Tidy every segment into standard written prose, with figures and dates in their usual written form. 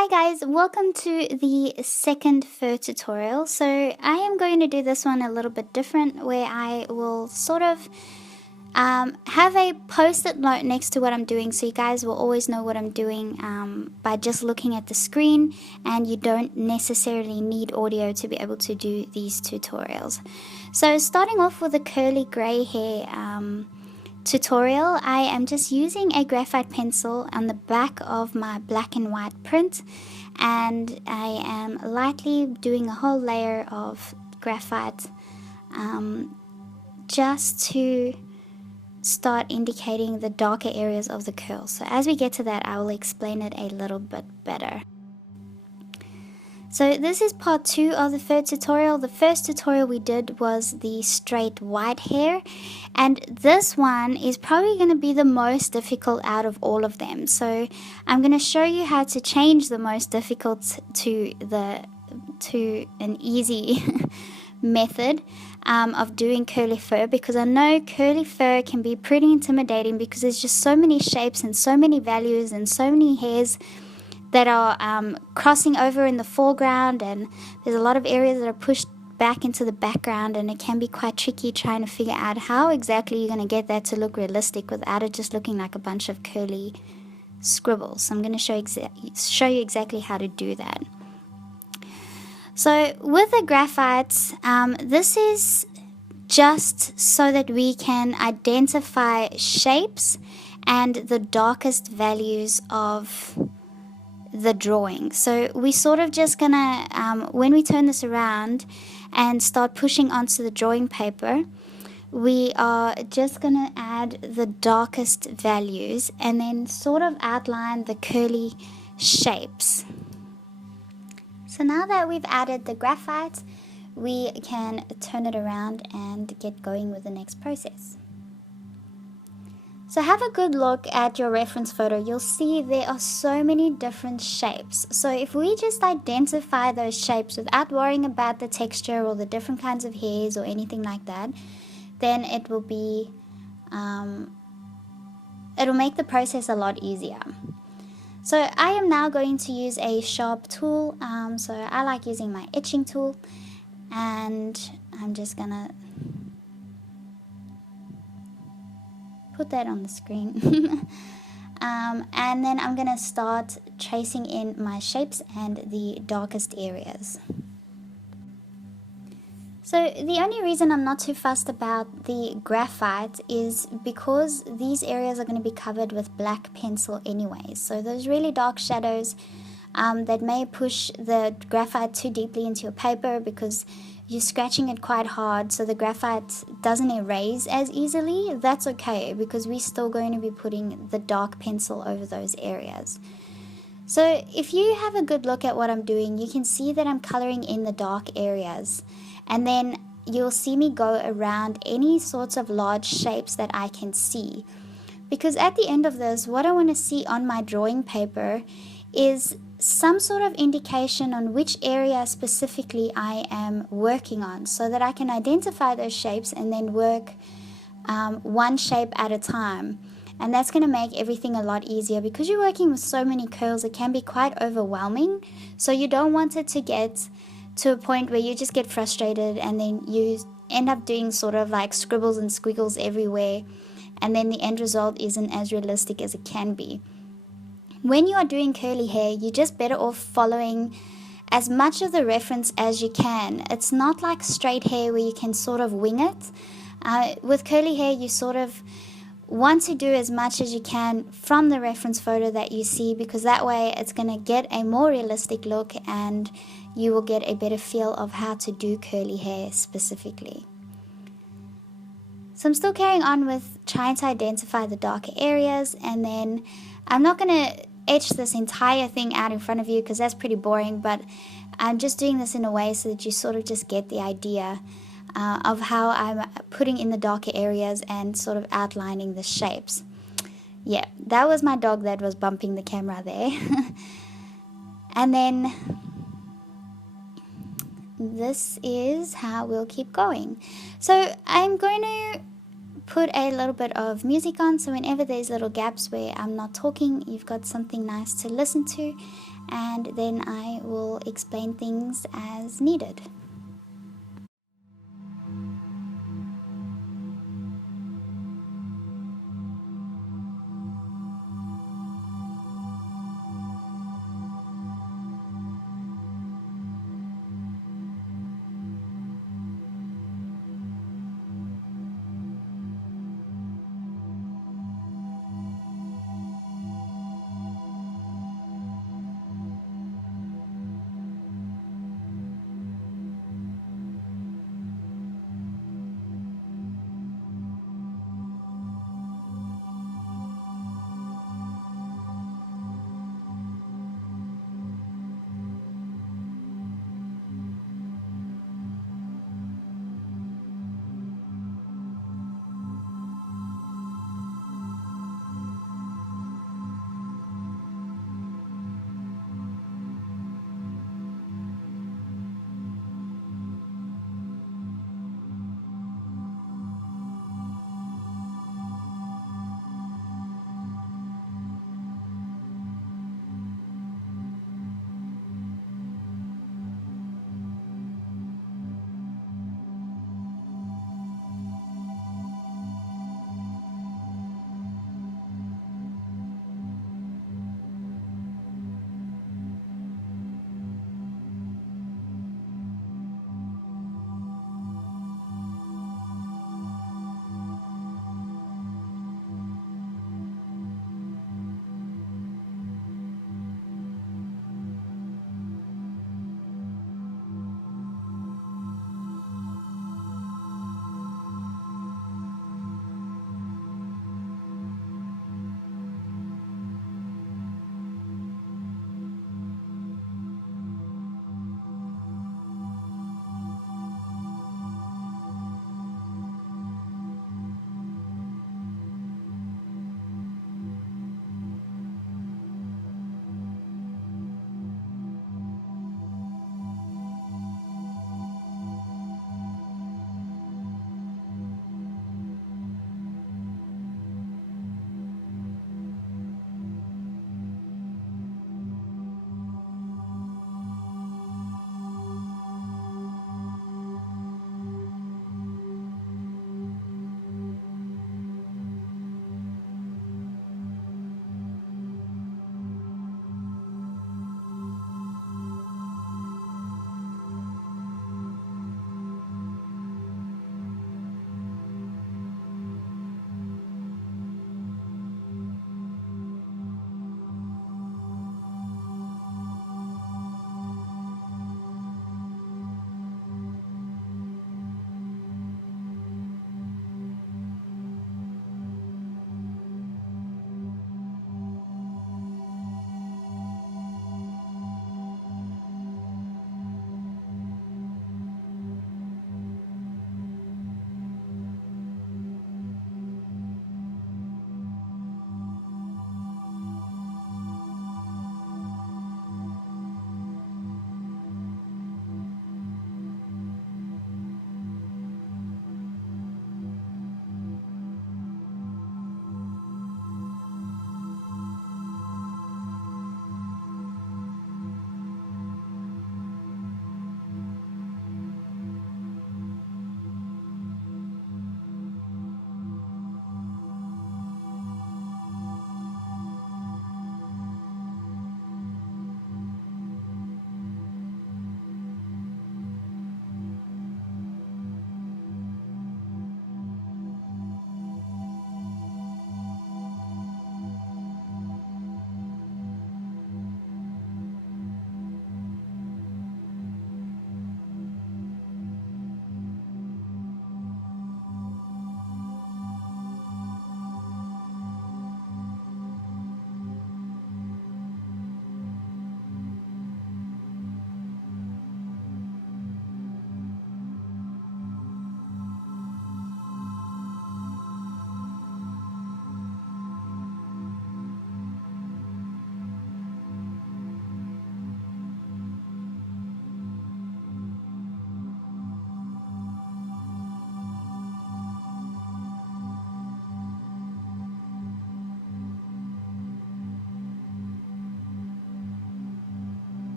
Hi guys, welcome to the second fur tutorial. So I am going to do this one a little bit different, where I will sort of have a post-it note next to what I'm doing, so you guys will always know what I'm doing by just looking at the screen, and you don't necessarily need audio to be able to do these tutorials. So starting off with the curly grey hair tutorial, I am just using a graphite pencil on the back of my black and white print, and I am lightly doing a whole layer of graphite just to start indicating the darker areas of the curl. So as we get to that, I will explain it a little bit better. So this is part 2 of the third tutorial. The first tutorial we did was the straight white hair, and this one is probably going to be the most difficult out of all of them. So I'm going to show you how to change the most difficult to an easy method of doing curly fur, because I know curly fur can be pretty intimidating because there's just so many shapes and so many values and so many hairs that are crossing over in the foreground, and there's a lot of areas that are pushed back into the background, and it can be quite tricky trying to figure out how exactly you're going to get that to look realistic without it just looking like a bunch of curly scribbles. So I'm going to show you exactly how to do that. So with the graphite, this is just so that we can identify shapes and the darkest values of the drawing. So we sort of just gonna when we turn this around and start pushing onto the drawing paper, we are just gonna add the darkest values and then sort of outline the curly shapes. So now that we've added the graphite, we can turn it around and get going with the next process. So have a good look at your reference photo. You'll see there are so many different shapes. So if we just identify those shapes without worrying about the texture or the different kinds of hairs or anything like that, then it will be, it'll make the process a lot easier. So I am now going to use a sharp tool. So I like using my etching tool, and I'm just gonna put that on the screen. And then I'm gonna start tracing in my shapes and the darkest areas. So the only reason I'm not too fussed about the graphite is because these areas are going to be covered with black pencil anyway. So those really dark shadows that may push the graphite too deeply into your paper because you're scratching it quite hard, so the graphite doesn't erase as easily, that's okay, because we're still going to be putting the dark pencil over those areas. So if you have a good look at what I'm doing, you can see that I'm coloring in the dark areas, and then you'll see me go around any sorts of large shapes that I can see, because at the end of this, what I want to see on my drawing paper is some sort of indication on which area specifically I am working on, so that I can identify those shapes and then work one shape at a time. And that's going to make everything a lot easier, because you're working with so many curls, it can be quite overwhelming. So you don't want it to get to a point where you just get frustrated and then you end up doing sort of like scribbles and squiggles everywhere, and then the end result isn't as realistic as it can be. When you are doing curly hair, you're just better off following as much of the reference as you can. It's not like straight hair where you can sort of wing it. With curly hair, you sort of want to do as much as you can from the reference photo that you see, because that way it's going to get a more realistic look and you will get a better feel of how to do curly hair specifically. So I'm still carrying on with trying to identify the darker areas, and then I'm not going to etch this entire thing out in front of you because that's pretty boring, but I'm just doing this in a way so that you sort of just get the idea of how I'm putting in the darker areas and sort of outlining the shapes. Yeah, that was my dog that was bumping the camera there. And then this is how we'll keep going. So I'm going to put a little bit of music on, so whenever there's little gaps where I'm not talking, you've got something nice to listen to. and then I will explain things as needed.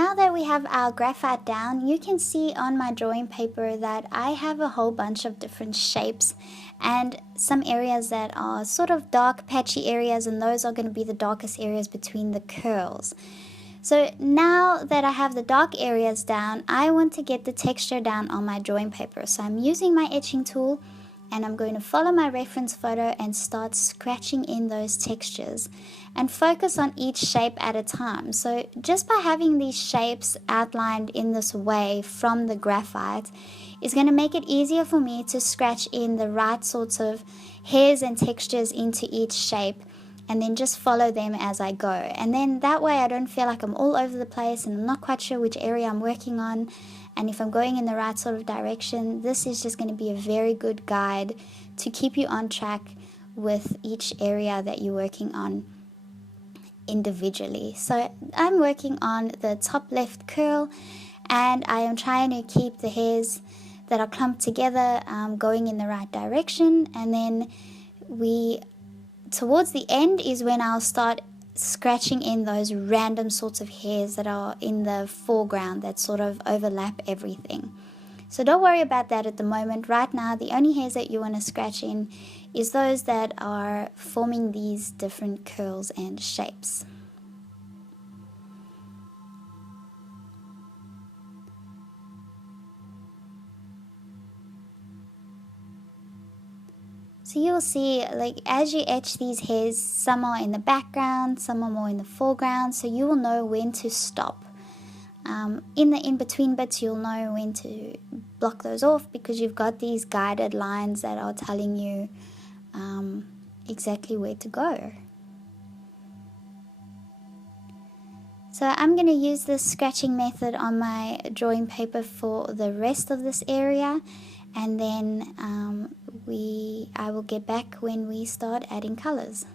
now that we have our graphite down, you can see on my drawing paper that I have a whole bunch of different shapes and some areas that are sort of dark patchy areas, and those are going to be the darkest areas between the curls. So now that I have the dark areas down, I want to get the texture down on my drawing paper. So I'm using my etching tool, and I'm going to follow my reference photo and start scratching in those textures and focus on each shape at a time. So just by having these shapes outlined in this way from the graphite is going to make it easier for me to scratch in the right sorts of hairs and textures into each shape, and then just follow them as I go. And then that way I don't feel like I'm all over the place and I'm not quite sure which area I'm working on and if I'm going in the right sort of direction. This is just going to be a very good guide to keep you on track with each area that you're working on individually. So I'm working on the top left curl, and I am trying to keep the hairs that are clumped together going in the right direction. And then towards the end is when I'll start scratching in those random sorts of hairs that are in the foreground that sort of overlap everything. So don't worry about that at the moment. Right now, the only hairs that you want to scratch in is those that are forming these different curls and shapes. So you'll see, like, as you etch these hairs, some are in the background, some are more in the foreground, so you will know when to stop. In the in-between bits, you'll know when to block those off because you've got these guided lines that are telling you exactly where to go. So I'm going to use this scratching method on my drawing paper for the rest of this area, and then I will get back when we start adding colors.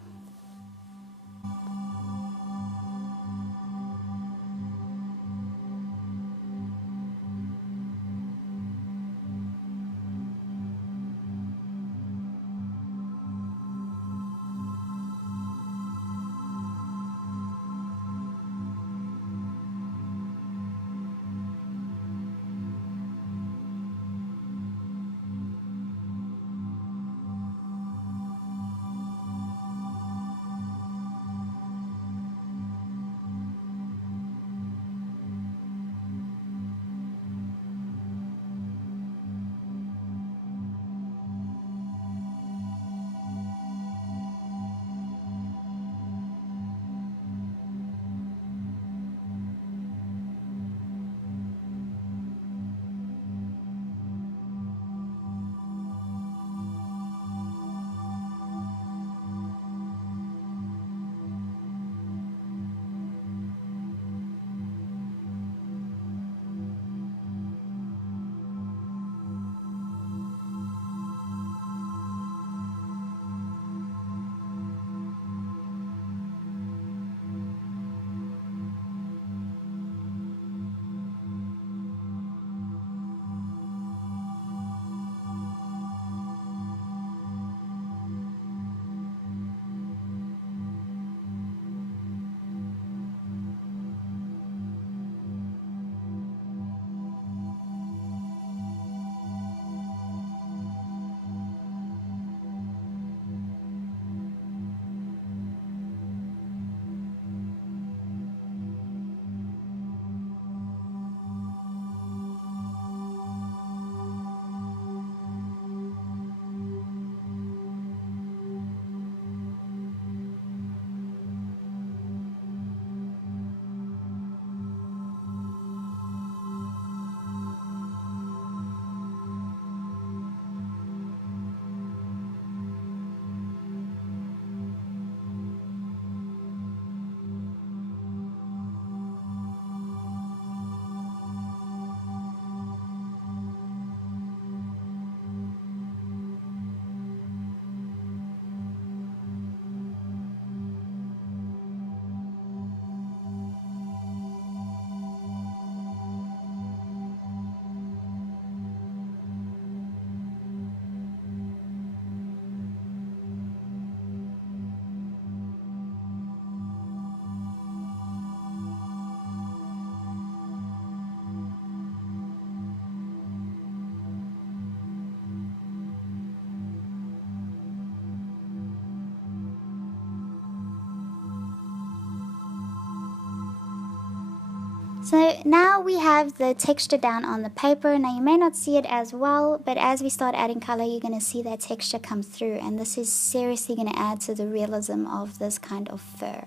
So now we have the texture down on the paper. Now you may not see it as well, but as we start adding color, you're going to see that texture come through, and this is seriously going to add to the realism of this kind of fur.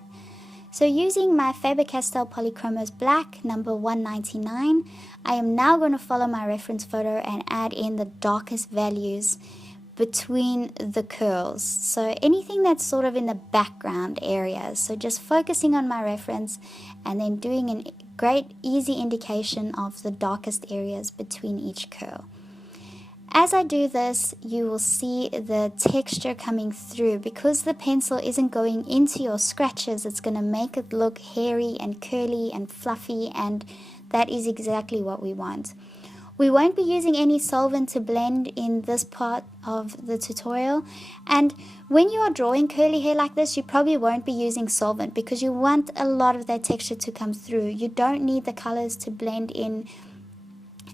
So using my Faber-Castell Polychromos Black number 199, I am now going to follow my reference photo and add in the darkest values between the curls. So anything that's sort of in the background areas. So just focusing on my reference and then doing a great easy indication of the darkest areas between each curl. As I do this, you will see the texture coming through. Because the pencil isn't going into your scratches, it's going to make it look hairy and curly and fluffy, and that is exactly what we want. We won't be using any solvent to blend in this part of the tutorial, and when you are drawing curly hair like this, you probably won't be using solvent because you want a lot of that texture to come through. You don't need the colors to blend in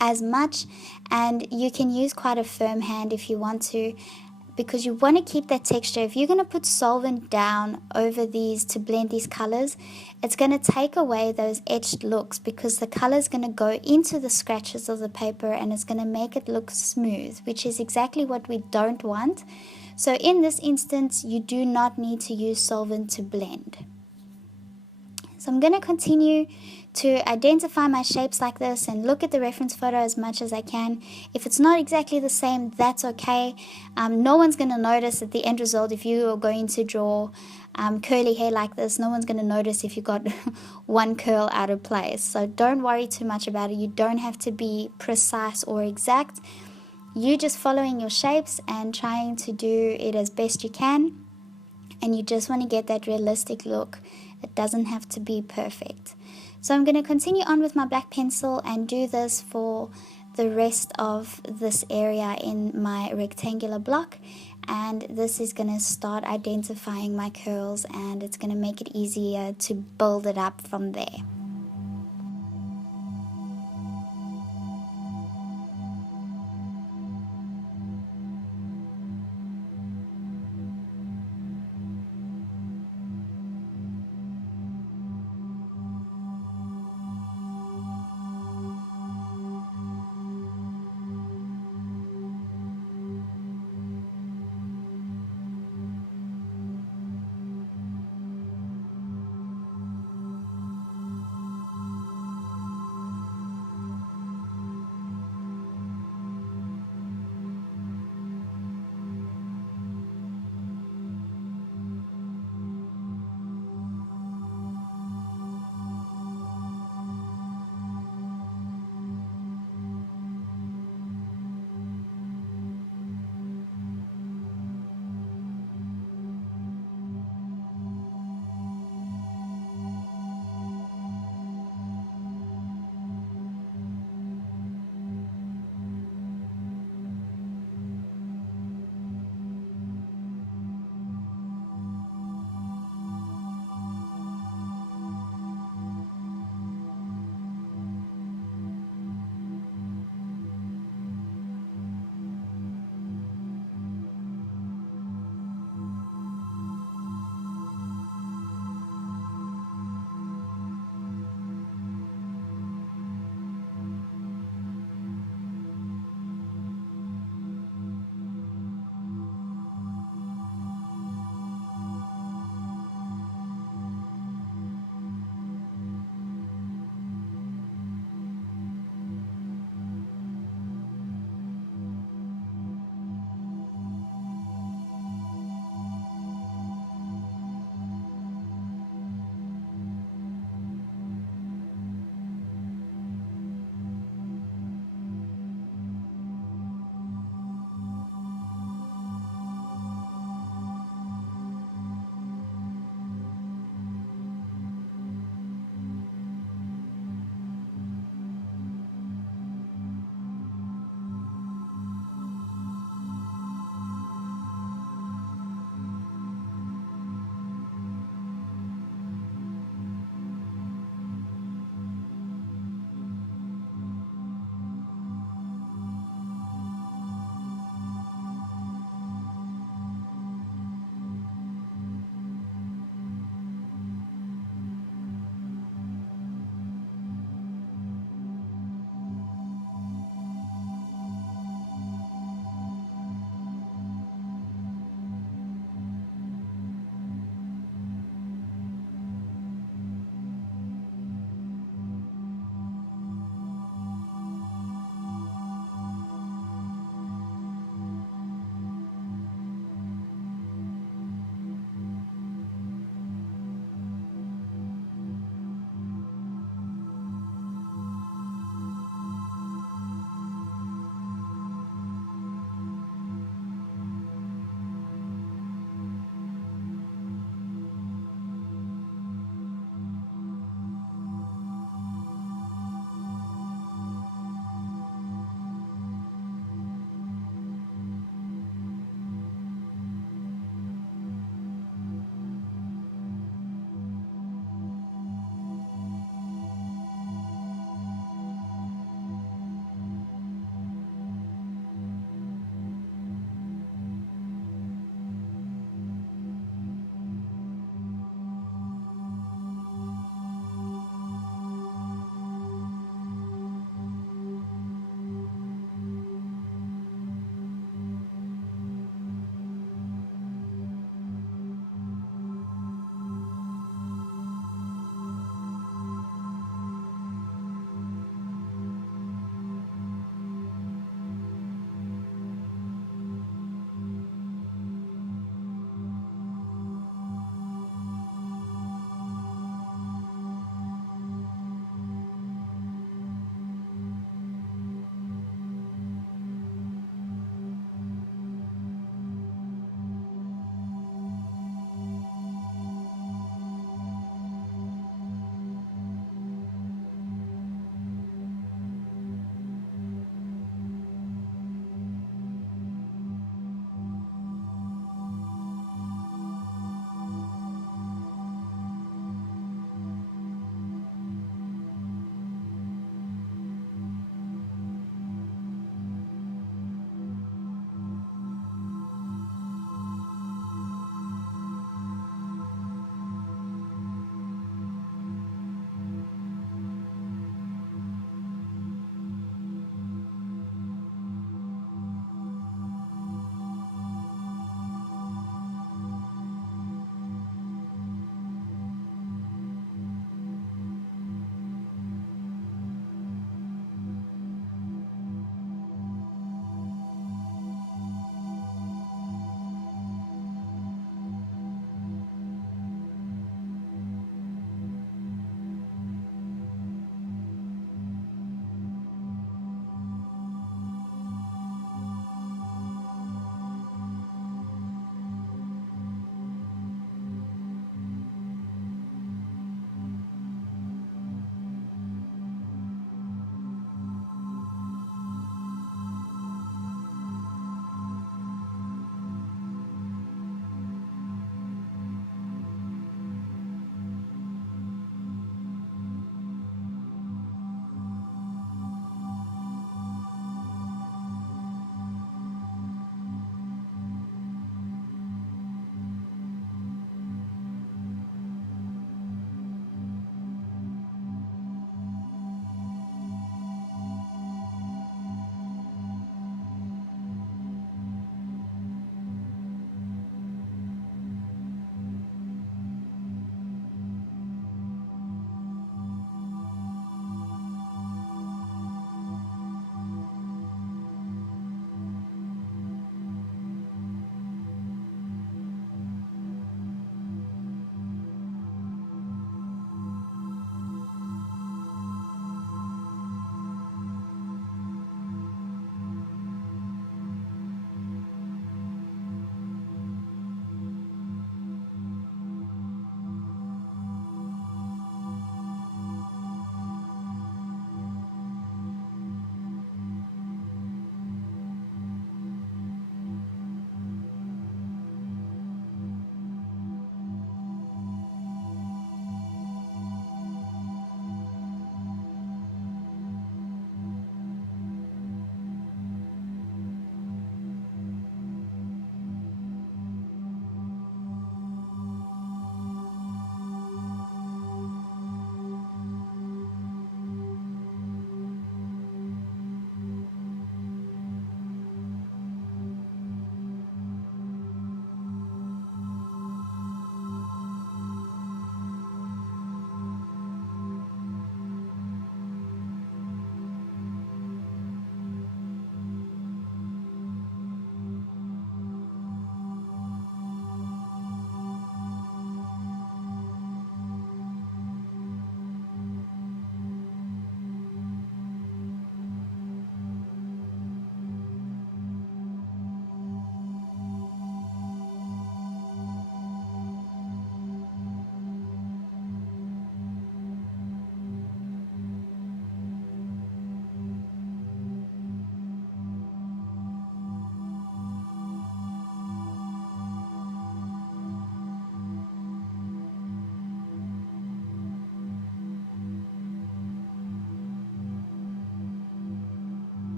as much, and you can use quite a firm hand if you want to, because you want to keep that texture. If you're going to put solvent down over these to blend these colors, it's going to take away those etched looks, because the color is going to go into the scratches of the paper and it's going to make it look smooth, which is exactly what we don't want. So in this instance, you do not need to use solvent to blend. So I'm going to continue to identify my shapes like this and look at the reference photo as much as I can. If it's not exactly the same, that's okay. No one's going to notice at the end result if you are going to draw curly hair like this. No one's going to notice if you got one curl out of place. So don't worry too much about it. You don't have to be precise or exact. You're just following your shapes and trying to do it as best you can. And you just want to get that realistic look. It doesn't have to be perfect. So I'm going to continue on with my black pencil and do this for the rest of this area in my rectangular block. And this is going to start identifying my curls, and it's going to make it easier to build it up from there.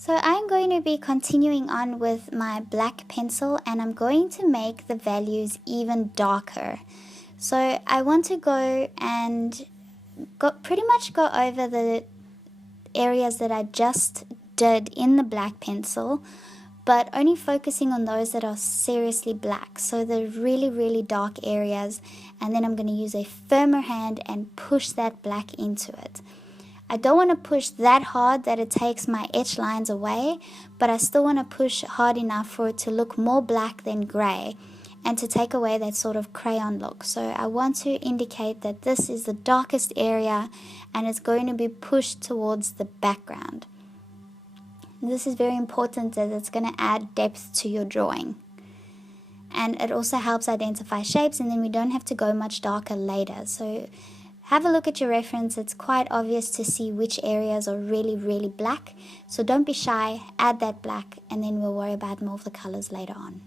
So I'm going to be continuing on with my black pencil, and I'm going to make the values even darker. So I want to go and pretty much go over the areas that I just did in the black pencil, but only focusing on those that are seriously black, so the really, really dark areas, and then I'm going to use a firmer hand and push that black into it. I don't want to push that hard that it takes my etch lines away, but I still want to push hard enough for it to look more black than grey and to take away that sort of crayon look. So I want to indicate that this is the darkest area and it's going to be pushed towards the background. This is very important as it's going to add depth to your drawing. And it also helps identify shapes, and then we don't have to go much darker later. So have a look at your reference. It's quite obvious to see which areas are really, really black. So don't be shy, add that black, and then we'll worry about more of the colors later on.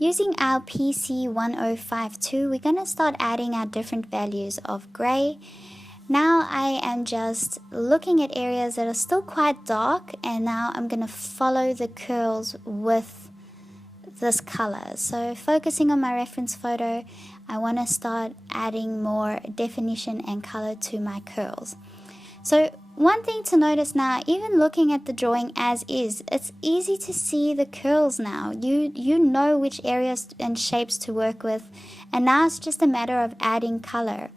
Using our PC1052, we're going to start adding our different values of gray. Now I am just looking at areas that are still quite dark, and now I'm going to follow the curls with this color. So focusing on my reference photo, I want to start adding more definition and color to my curls. So one thing to notice now, even looking at the drawing as is, it's easy to see the curls now. You know which areas and shapes to work with, and now it's just a matter of adding color.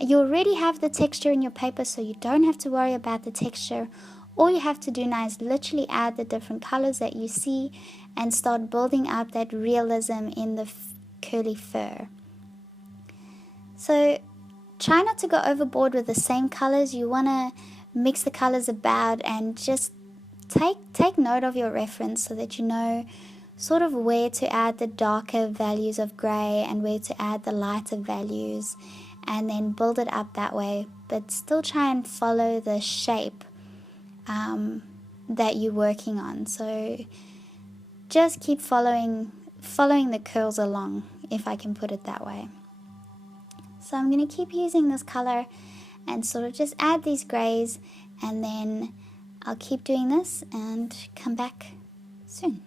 You already have the texture in your paper, so you don't have to worry about the texture. All you have to do now is literally add the different colors that you see and start building up that realism in the curly fur. So try not to go overboard with the same colors. You want to mix the colors about and just take note of your reference so that you know sort of where to add the darker values of gray and where to add the lighter values, and then build it up that way, but still try and follow the shape that you're working on. So just keep following the curls along, if I can put it that way. So I'm going to keep using this color and sort of just add these grays, and then I'll keep doing this and come back soon.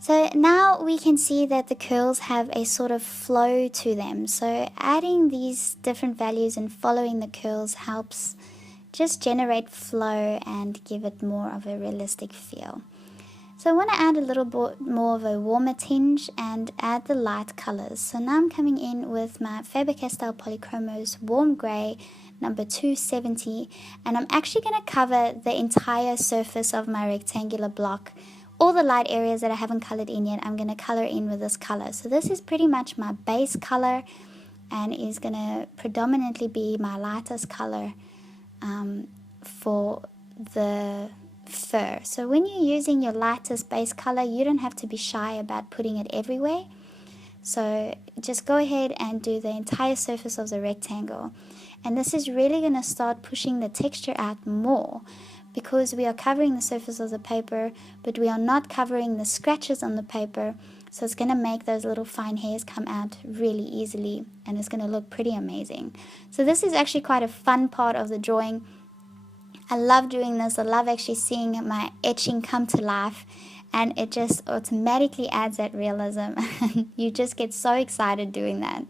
So now we can see that the curls have a sort of flow to them. So adding these different values and following the curls helps just generate flow and give it more of a realistic feel. So I want to add a little bit more of a warmer tinge and add the light colors. So now I'm coming in with my Faber-Castell Polychromos Warm Grey number 270, and I'm actually going to cover the entire surface of my rectangular block. All the light areas that I haven't colored in yet, I'm going to color in with this color. So this is pretty much my base color and is going to predominantly be my lightest color for the fur. So when you're using your lightest base color, you don't have to be shy about putting it everywhere. So just go ahead and do the entire surface of the rectangle. And this is really going to start pushing the texture out more, because we are covering the surface of the paper, but we are not covering the scratches on the paper. So it's going to make those little fine hairs come out really easily, and it's going to look pretty amazing. So this is actually quite a fun part of the drawing. I love doing this. I love actually seeing my etching come to life, and it just automatically adds that realism. You just get so excited doing that.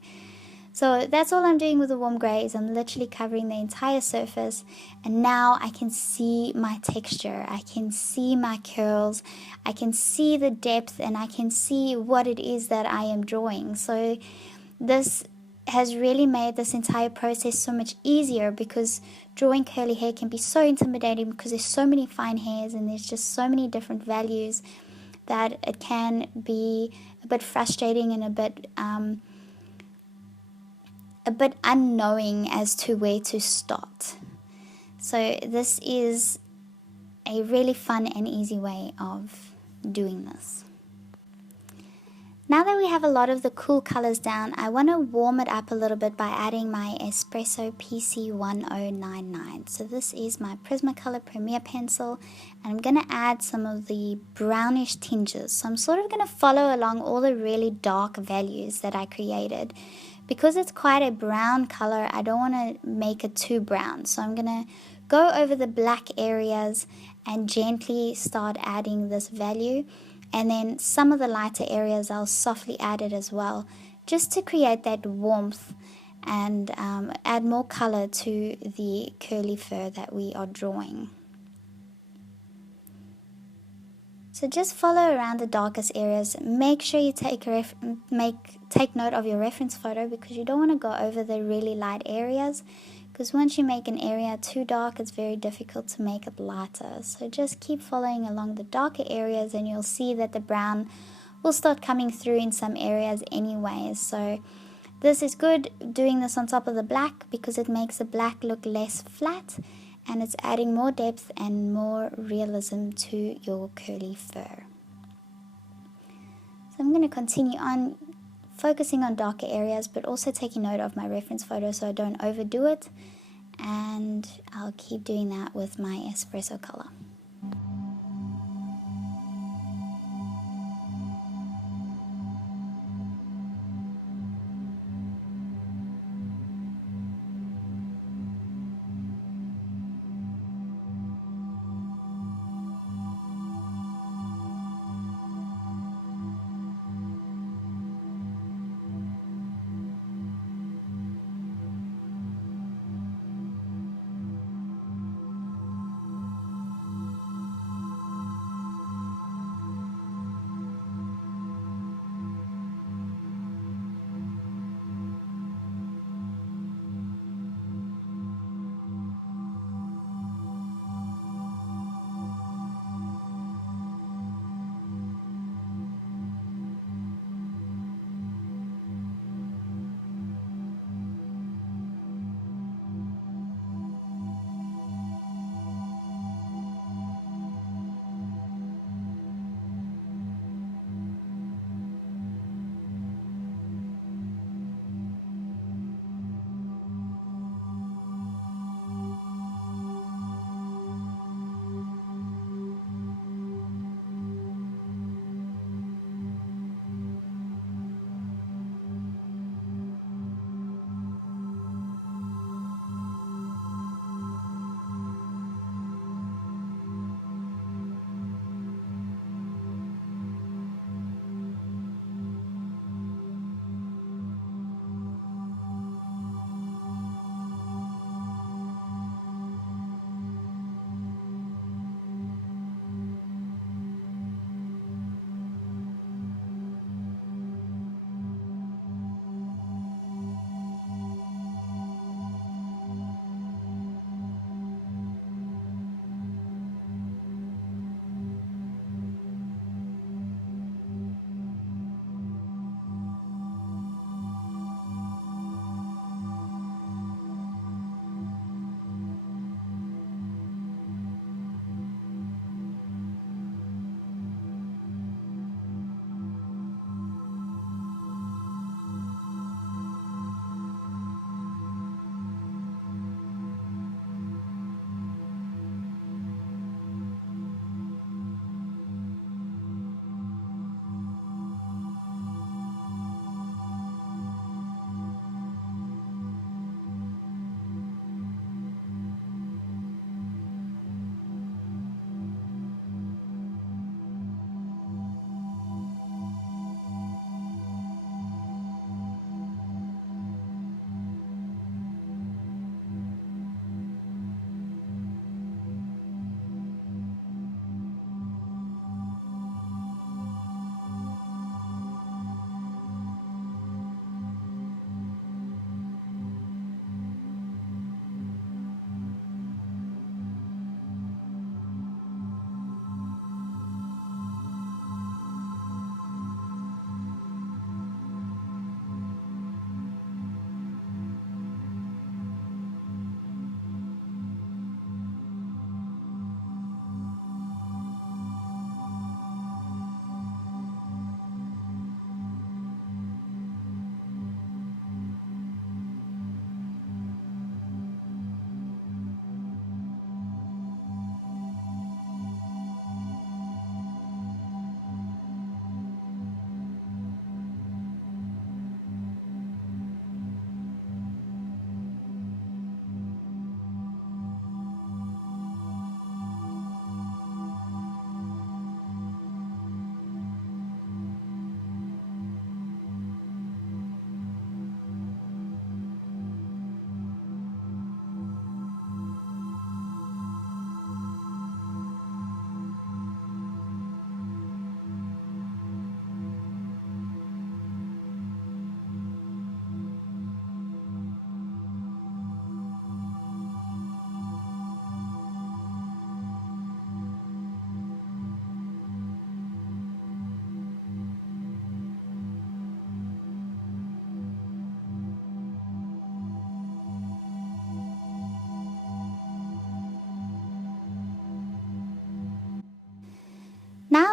So that's all I'm doing with the warm grey, is I'm literally covering the entire surface, and now I can see my texture, I can see my curls, I can see the depth, and I can see what it is that I am drawing. So this has really made this entire process so much easier, because drawing curly hair can be so intimidating because there's so many fine hairs and there's just so many different values that it can be a bit frustrating and a bit unknowing as to where to start. So this is a really fun and easy way of doing this. Now that we have a lot of the cool colors down, I want to warm it up a little bit by adding my Espresso PC1099. So this is my Prismacolor Premier pencil, and I'm going to add some of the brownish tinges. So I'm sort of going to follow along all the really dark values that I created. Because it's quite a brown color, I don't want to make it too brown. So I'm going to go over the black areas and gently start adding this value. And then some of the lighter areas I'll softly add it as well, just to create that warmth and add more color to the curly fur that we are drawing. So just follow around the darkest areas. Make sure you take note of your reference photo, because you don't want to go over the really light areas, because once you make an area too dark, it's very difficult to make it lighter. So just keep following along the darker areas, and you'll see that the brown will start coming through in some areas anyway. So this is good, doing this on top of the black, because it makes the black look less flat, and it's adding more depth and more realism to your curly fur. So I'm going to continue on focusing on darker areas, but also taking note of my reference photo so I don't overdo it, and I'll keep doing that with my espresso color.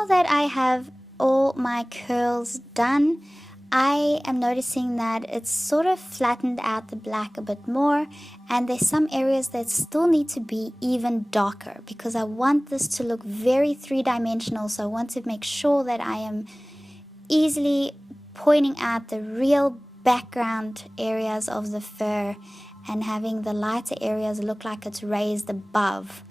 now that I have all my curls done, I am noticing that it's sort of flattened out the black a bit more, and there's some areas that still need to be even darker because I want this to look very three-dimensional. So I want to make sure that I am easily pointing out the real background areas of the fur and having the lighter areas look like it's raised above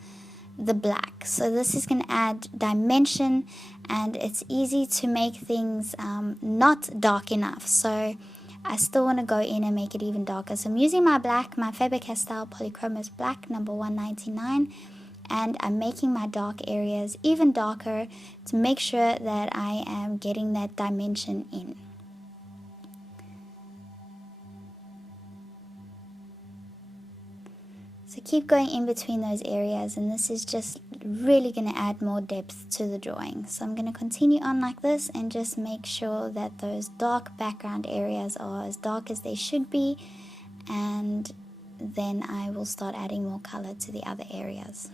the black. So this is going to add dimension, and it's easy to make things not dark enough. So I still want to go in and make it even darker. So I'm using my black, my Faber-Castell Polychromos black number 199, and I'm making my dark areas even darker to make sure that I am getting that dimension in. So keep going in between those areas, and this is just really going to add more depth to the drawing. So I'm going to continue on like this and just make sure that those dark background areas are as dark as they should be, and then I will start adding more color to the other areas.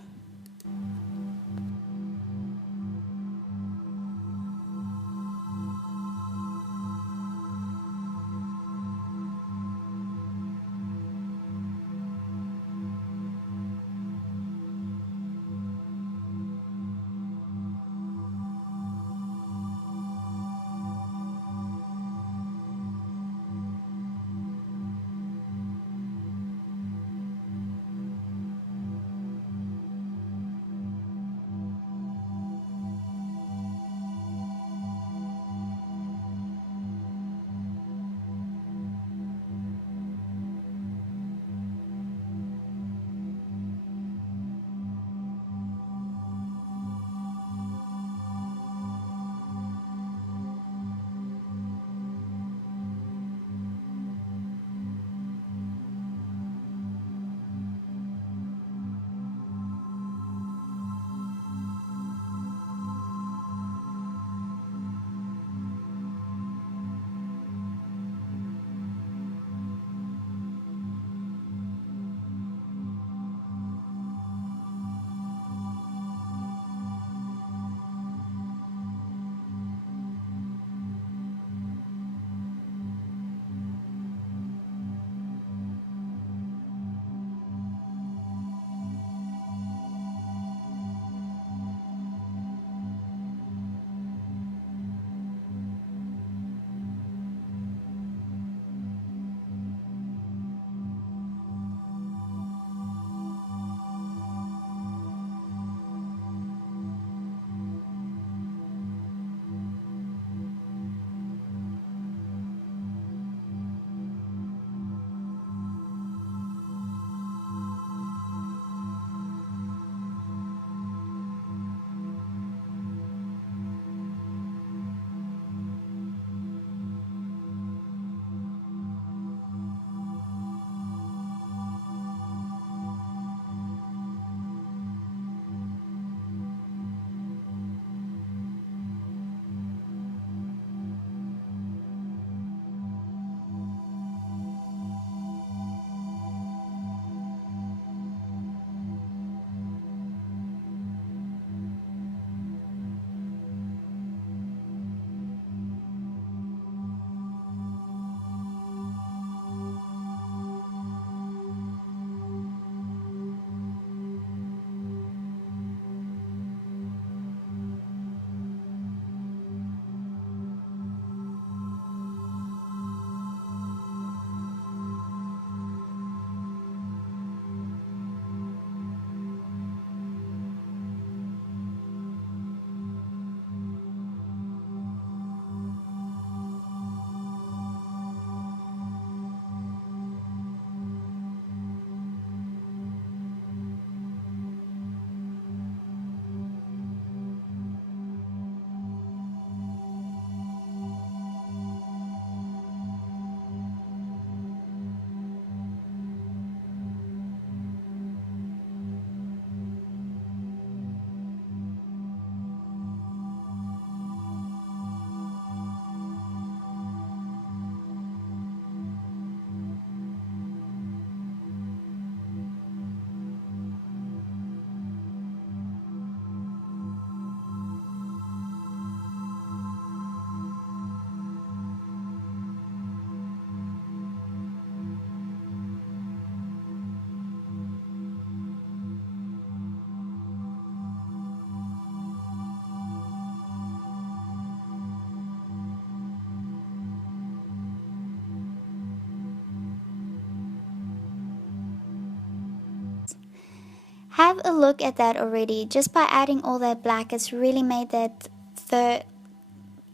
have a look at that already. Just by adding all that black, it's really made that fur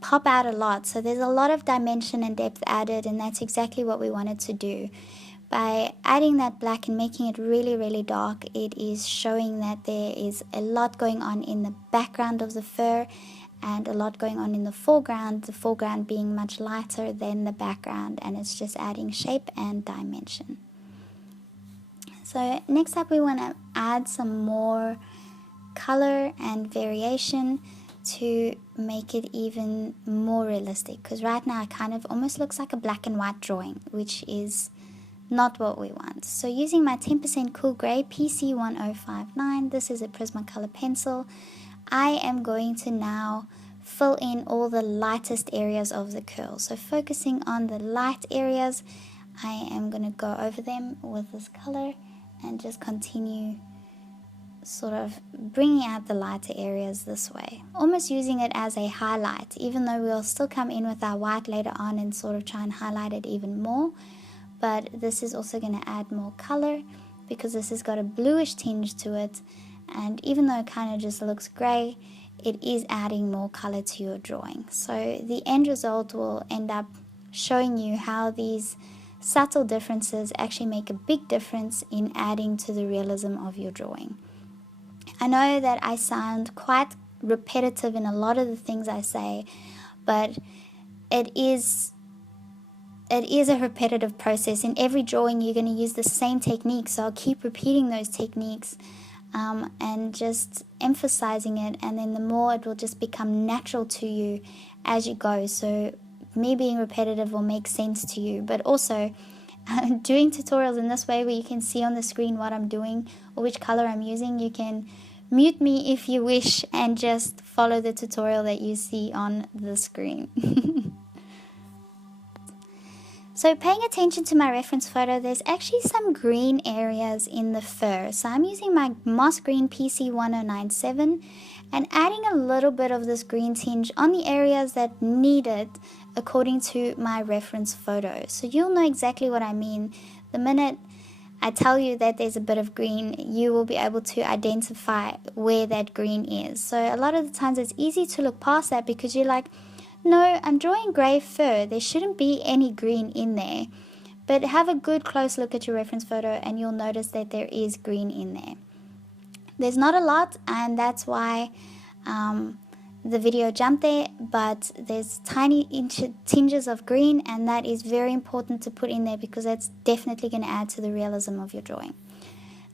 pop out a lot. So there's a lot of dimension and depth added, and that's exactly what we wanted to do. By adding that black and making it really, really dark, it is showing that there is a lot going on in the background of the fur and a lot going on in the foreground being much lighter than the background, and it's just adding shape and dimension. So next up, we want to add some more color and variation to make it even more realistic, because right now it kind of almost looks like a black and white drawing, which is not what we want. So using my 10% Cool Grey PC1059, this is a Prismacolor pencil, I am going to now fill in all the lightest areas of the curl. So focusing on the light areas, I am going to go over them with this color and just continue sort of bringing out the lighter areas this way, almost using it as a highlight, even though we'll still come in with our white later on and sort of try and highlight it even more. But this is also going to add more color because this has got a bluish tinge to it, and even though it kind of just looks grey, it is adding more color to your drawing. So the end result will end up showing you how these subtle differences actually make a big difference in adding to the realism of your drawing. I know that I sound quite repetitive in a lot of the things I say, but it is a repetitive process. In every drawing you're going to use the same technique, so I'll keep repeating those techniques and just emphasizing it, and then the more it will just become natural to you as you go. So me being repetitive will make sense to you, but also doing tutorials in this way where you can see on the screen what I'm doing or which color I'm using. You can mute me if you wish and just follow the tutorial that you see on the screen. So paying attention to my reference photo, there's actually some green areas in the fur. So I'm using my Moss Green PC1097 and adding a little bit of this green tinge on the areas that need it according to my reference photo. So you'll know exactly what I mean. The minute I tell you that there's a bit of green, you will be able to identify where that green is. So a lot of the times it's easy to look past that because you're like, no, I'm drawing grey fur, there shouldn't be any green in there. But have a good close look at your reference photo and you'll notice that there is green in there. There's not a lot, and that's why the video jumped there, but there's tiny tinges of green, and that is very important to put in there because that's definitely going to add to the realism of your drawing.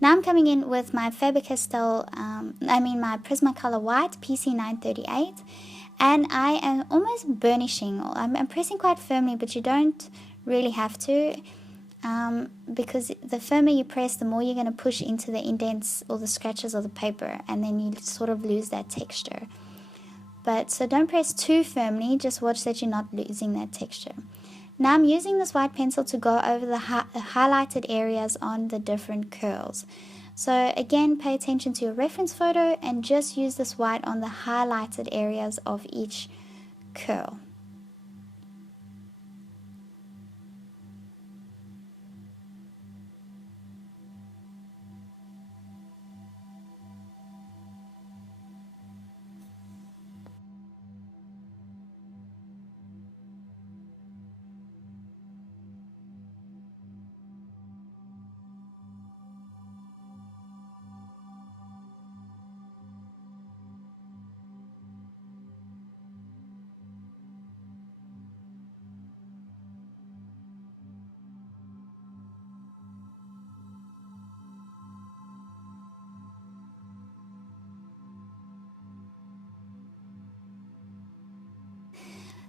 Now I'm coming in with my Faber-Castell, my Prismacolor White PC938, and I am almost burnishing. I'm pressing quite firmly, but you don't really have to, because the firmer you press, the more you're going to push into the indents or the scratches of the paper, and then you sort of lose that texture. So don't press too firmly, just watch that you're not losing that texture. Now I'm using this white pencil to go over the highlighted areas on the different curls. So again, pay attention to your reference photo and just use this white on the highlighted areas of each curl.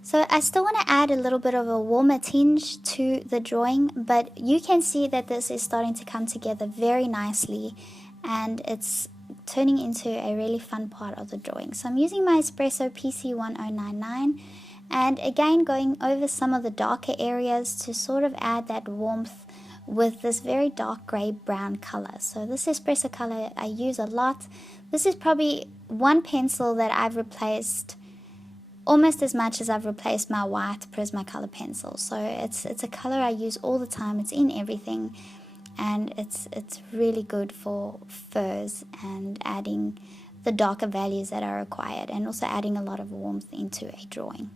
So I still want to add a little bit of a warmer tinge to the drawing, but you can see that this is starting to come together very nicely and it's turning into a really fun part of the drawing. So I'm using my Espresso PC1099 and again going over some of the darker areas to sort of add that warmth with this very dark grey brown color. So this Espresso color I use a lot. This is probably one pencil that I've replaced almost as much as I've replaced my white Prismacolor pencil. So it's a color I use all the time. It's in everything. and it's really good for furs and adding the darker values that are required, and also adding a lot of warmth into a drawing.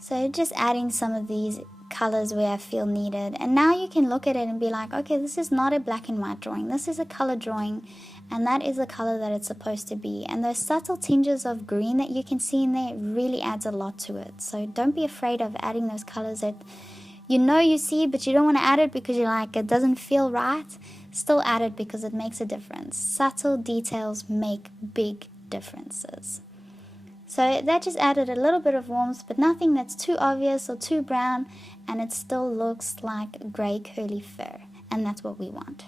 So just adding some of these colors where I feel needed, and now you can look at it and be like, okay, this is not a black and white drawing, this is a color drawing, and that is the color that it's supposed to be. And those subtle tinges of green that you can see in there really adds a lot to it. So don't be afraid of adding those colors that you know you see, but you don't want to add it because you're like, it doesn't feel right. Still add it because it makes a difference. Subtle details make big differences. So that just added a little bit of warmth, but nothing that's too obvious or too brown, and it still looks like grey curly fur, and that's what we want.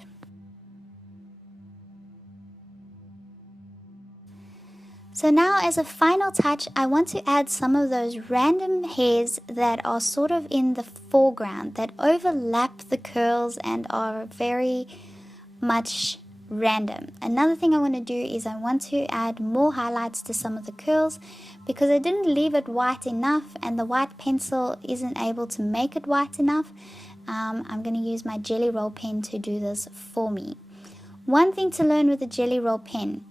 So now, as a final touch, I want to add some of those random hairs that are sort of in the foreground, that overlap the curls and are very much random. Another thing I want to do is I want to add more highlights to some of the curls, because I didn't leave it white enough and the white pencil isn't able to make it white enough. I'm going to use my Jelly Roll pen to do this for me. One thing to learn with the Jelly Roll pen: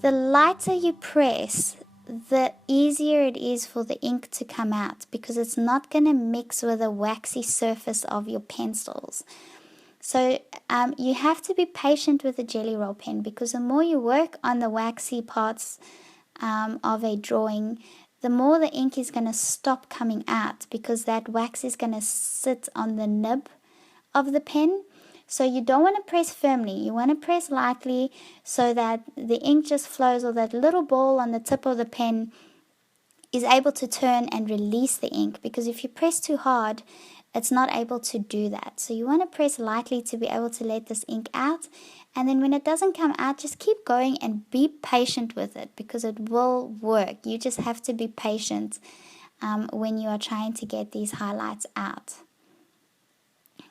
the lighter you press, the easier it is for the ink to come out, because it's not going to mix with the waxy surface of your pencils. So you have to be patient with the Jelly Roll pen, because the more you work on the waxy parts of a drawing, the more the ink is going to stop coming out, because that wax is going to sit on the nib of the pen. So you don't want to press firmly, you want to press lightly so that the ink just flows, or that little ball on the tip of the pen is able to turn and release the ink, because if you press too hard, it's not able to do that. So you want to press lightly to be able to let this ink out, and then when it doesn't come out, just keep going and be patient with it, because it will work. You just have to be patient when you are trying to get these highlights out.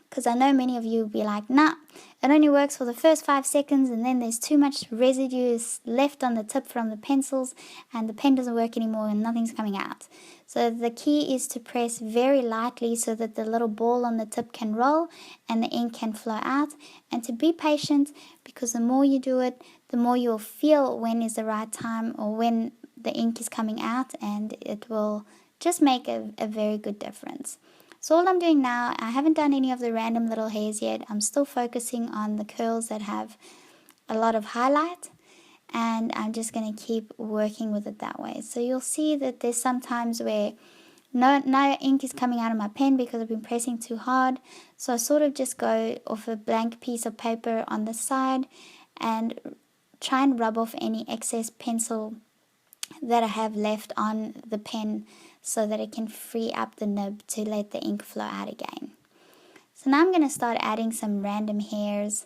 Because I know many of you will be like, nah, it only works for the first 5 seconds, and then there's too much residue left on the tip from the pencils, and the pen doesn't work anymore and nothing's coming out. So the key is to press very lightly so that the little ball on the tip can roll and the ink can flow out, and to be patient, because the more you do it, the more you'll feel when is the right time, or when the ink is coming out, and it will just make a very good difference. So all I'm doing now, I haven't done any of the random little hairs yet. I'm still focusing on the curls that have a lot of highlight, and I'm just going to keep working with it that way. So you'll see that there's some times where no ink is coming out of my pen because I've been pressing too hard. So I sort of just go off a blank piece of paper on the side and try and rub off any excess pencil that I have left on the pen, so that it can free up the nib to let the ink flow out again. So now I'm going to start adding some random hairs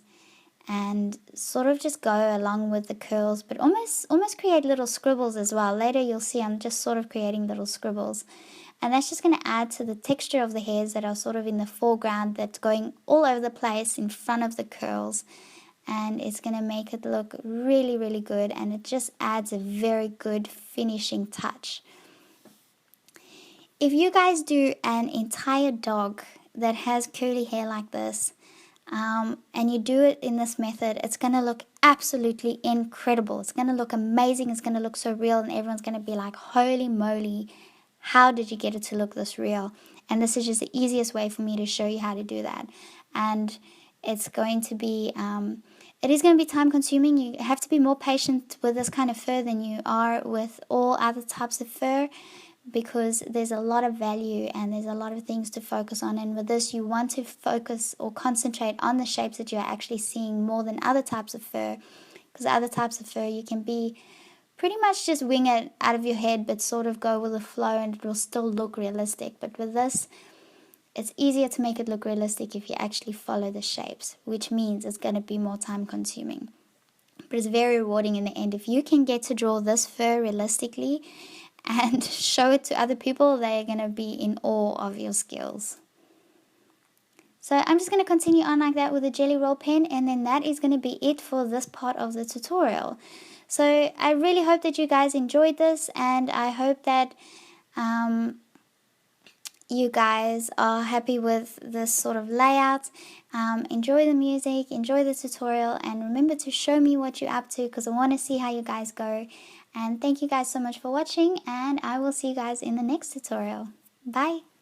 and sort of just go along with the curls, but almost create little scribbles as well. Later you'll see I'm just sort of creating little scribbles, and that's just going to add to the texture of the hairs that are sort of in the foreground, that's going all over the place in front of the curls, and it's going to make it look really, really good, and it just adds a very good finishing touch. If you guys do an entire dog that has curly hair like this, and you do it in this method, it's going to look absolutely incredible. It's going to look amazing. It's going to look so real, and everyone's going to be like, holy moly, how did you get it to look this real? And this is just the easiest way for me to show you how to do that. And it's going to be, it is going to be time consuming. You have to be more patient with this kind of fur than you are with all other types of fur, because there's a lot of value and there's a lot of things to focus on. And with this, you want to focus or concentrate on the shapes that you're actually seeing more than other types of fur, because other types of fur you can be pretty much just wing it out of your head, but sort of go with the flow, and it will still look realistic. But with this, it's easier to make it look realistic if you actually follow the shapes, which means it's going to be more time consuming, but it's very rewarding in the end. If you can get to draw this fur realistically and show it to other people, they're going to be in awe of your skills. So I'm just going to continue on like that with the Jelly Roll pen, and then that is going to be it for this part of the tutorial. So I really hope that you guys enjoyed this, and I hope that you guys are happy with this sort of layout. Enjoy the music, enjoy the tutorial, and remember to show me what you're up to because I want to see how you guys go. And thank you guys so much for watching, and I will see you guys in the next tutorial. Bye!